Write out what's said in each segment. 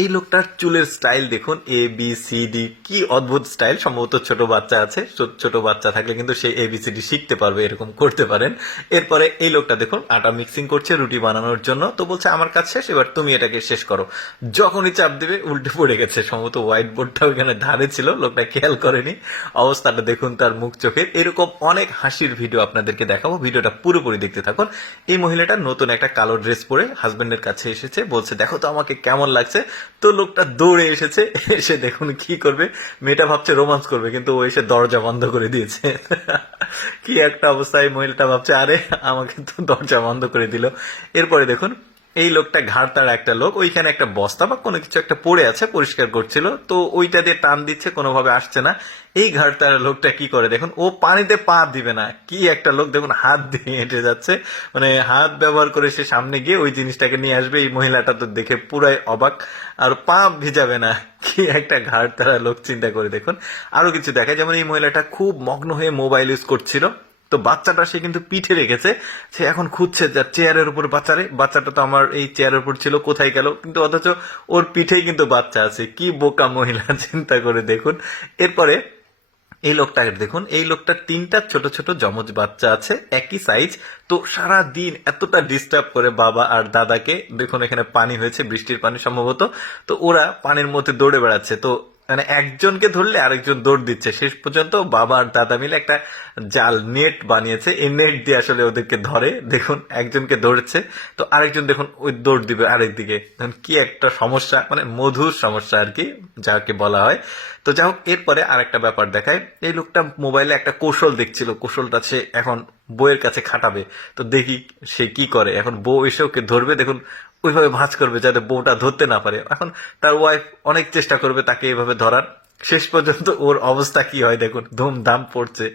এই লোকটার চুলের স্টাইল দেখুন, ABCD, কি অদ্ভুত স্টাইল। সম্ভবত ছোট বাচ্চা আছে, ছোট বাচ্চা থাকলে কিন্তু সে ABCD শিখতে পারবে, এরকম করতে পারেন। এরপরে এই লোকটা দেখুন আটা মিক্সিং করছে রুটি বানানোর জন্য। তো বলছে আমার কাজ শেষ, এবার তুমি এটাকে শেষ করো। যখনই চাপ দিবে উল্টে পড়ে গেছে। সম্ভবত হোয়াইট বোর্ডটাও এখানে ধারে ছিল, লোকটা খেয়াল করেনি। অবস্থাটা দেখুন তার মুখ চোখের। এরকম অনেক হাসির ভিডিও আপনাদেরকে দেখাবো, ভিডিওটা পুরোপুরি দেখতে থাকুন। এই মহিলাটা নতুন একটা কালো ড্রেস পরে হাজবেন্ডের কাছে এসেছে, বলছে দেখো তো আমাকে কেমন লাগছে। তো লোকটা দৌড়ে এসেছে, এসে দেখুন কি করবে। মেয়েটা ভাবছে রোমান্স করবে, কিন্তু ও এসে দরজা বন্ধ করে দিয়েছে। কি একটা অবস্থায় মহিলাটা ভাবছে আরে আমাকে তো দরজা বন্ধ করে দিল। এরপরে দেখুন এই লোকটা ঘাড়তাড়া একটা লোক, ওইখানে একটা বস্তা বা কোনো কিছু একটা পড়ে আছে, পরিষ্কার করছিল। তো ওইটা দিয়ে টান দিচ্ছে, কোনোভাবে আসছে না। এই ঘাড়তাড়া লোকটা কি করে দেখুন, ও পানিতে পা দিবে না, কি একটা লোক দেখুন হাত দিয়ে হেঁটে যাচ্ছে, মানে হাত ব্যবহার করে সে সামনে গিয়ে ওই জিনিসটাকে নিয়ে আসবে। এই মহিলাটা তো দেখে পুরাই অবাক, আর পা ভিজাবে না। কি একটা ঘাড়তাড়া লোক, চিন্তা করে দেখুন। আরো কিছু দেখায়, যেমন এই মহিলাটা খুব মগ্ন হয়ে মোবাইল ইউজ করছিল। তো বাচ্চাটা সে কিন্তু পিঠে রেখেছে, সে এখন খুঁজছে যে চেয়ারের উপর বাচ্চাটা তো আমার এই চেয়ারের উপর ছিল, কোথায় গেল, কিন্তু অথচ ওর পিঠেই কিন্তু বাচ্চা আছে। কি বোকা মহিলা, চিন্তা করে দেখুন। এরপরে এই লোকটাকে দেখুন, এই লোকটার 3টা ছোট ছোট যমজ বাচ্চা আছে, একই সাইজ। তো সারা দিন এতটা ডিস্টার্ব করে বাবা আর দাদাকে। দেখুন এখানে পানি হয়েছে, বৃষ্টির পানি সম্ভবত। তো ওরা পানির মধ্যে দৌড়ে বেড়াচ্ছে। তো মানে একজনকে ধরলে আরেকজন দৌড় দিচ্ছে। শেষ পর্যন্ত বাবা আর দাদা মিলে একটা জাল নেট বানিয়েছে, এই নেট দিয়ে আসলে ওদেরকে ধরে। দেখুন একজনকে দৌড়ছে, তো আরেকজন দেখুন ওই দৌড় দিবে আরেকদিকে। কি একটা সমস্যা, মানে মধুর সমস্যা আর কি, যাকে বলা হয়। তো যাই হোক, এরপরে আরেকটা ব্যাপার দেখায়। এই লোকটা মোবাইলে একটা কৌশল দেখছিল, কৌশলটা সে এখন বউয়ের কাছে খাটাবে। তো দেখি সে কি করে। এখন বউ এসে ওকে ধরবে, দেখুন ওইভাবে ভাঁজ করবে যাতে বউটা ধরতে না পারে। এখন তার ওয়াইফ অনেক চেষ্টা করবে তাকে এইভাবে ধরার। শেষ পর্যন্ত ওর অবস্থা কি হয় দেখুন, ধুমধাম পড়ছে।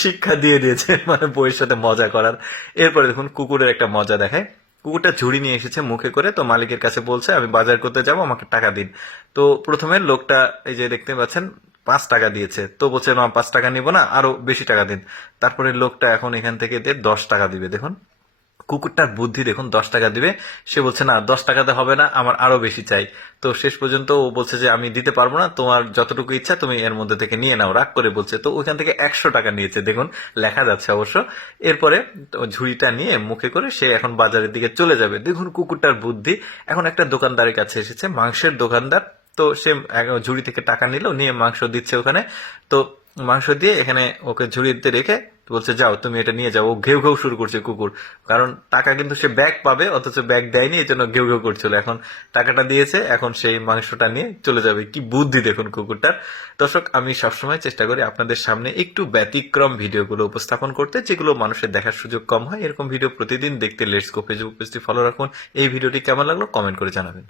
শিক্ষা দিয়ে দিয়েছে মানে বউয়ের সাথে মজা করার। এরপরে দেখুন কুকুরের একটা মজা দেখায়। কুকুরটা ঝুড়ি নিয়ে এসেছে মুখে করে, তো মালিকের কাছে বলছে আমি বাজার করতে যাব, আমাকে টাকা দিন। তো প্রথমে লোকটা এই যে দেখতে পাচ্ছেন 5 টাকা দিয়েছে। তো বলছে না 5 টাকা নিব না, আরো বেশি টাকা দিন। তারপরে লোকটা এখন এখান থেকে 10 টাকা দিবে। দেখুন কুকুরটার বুদ্ধি দেখুন, 10 টাকা দিবে। সে বলছে না 10 টাকাতে হবে না, আমার আরো বেশি চাই। তো শেষ পর্যন্ত ও বলছে যে আমি দিতে পারবো না, তোমার যতটুকু ইচ্ছা তুমি এর মধ্যে থেকে নিয়ে নাও, রাগ করে বলছে। তো ওইখান থেকে 100 টাকা নিয়েছে, দেখুন লেখা যাচ্ছে অবশ্য। এরপরে ঝুড়িটা নিয়ে মুখে করে সে এখন বাজারের দিকে চলে যাবে। দেখুন কুকুরটার বুদ্ধি। এখন একটা দোকানদারের কাছে এসেছে, মাংসের দোকানদার। তো সে ঝুড়ি থেকে টাকা নিল, নিয়ে মাংস দিচ্ছে ওখানে। তো মাংস দিয়ে এখানে ওকে ঝুড়িতে রেখে বলছে যাও তুমি এটা নিয়ে যাও। ও ঘেউ ঘেউ শুরু করছে কুকুর, কারণ টাকা কিন্তু সে ব্যাগ পাবে, অথচ ব্যাগ দেয়নি, এই জন্য ঘেউ ঘেউ করছিল। এখন টাকাটা দিয়েছে, এখন সেই মাংসটা নিয়ে চলে যাবে। কি বুদ্ধি দেখুন কুকুরটার। দর্শক, আমি সবসময় চেষ্টা করি আপনাদের সামনে একটু ব্যতিক্রম ভিডিওগুলো উপস্থাপন করতে, যেগুলো মানুষের দেখার সুযোগ কম হয়। এরকম ভিডিও প্রতিদিন দেখতে লেটস গো ফেসবুক পেজটি ফলো রাখুন। এই ভিডিওটি কেমন লাগলো কমেন্ট করে জানাবেন।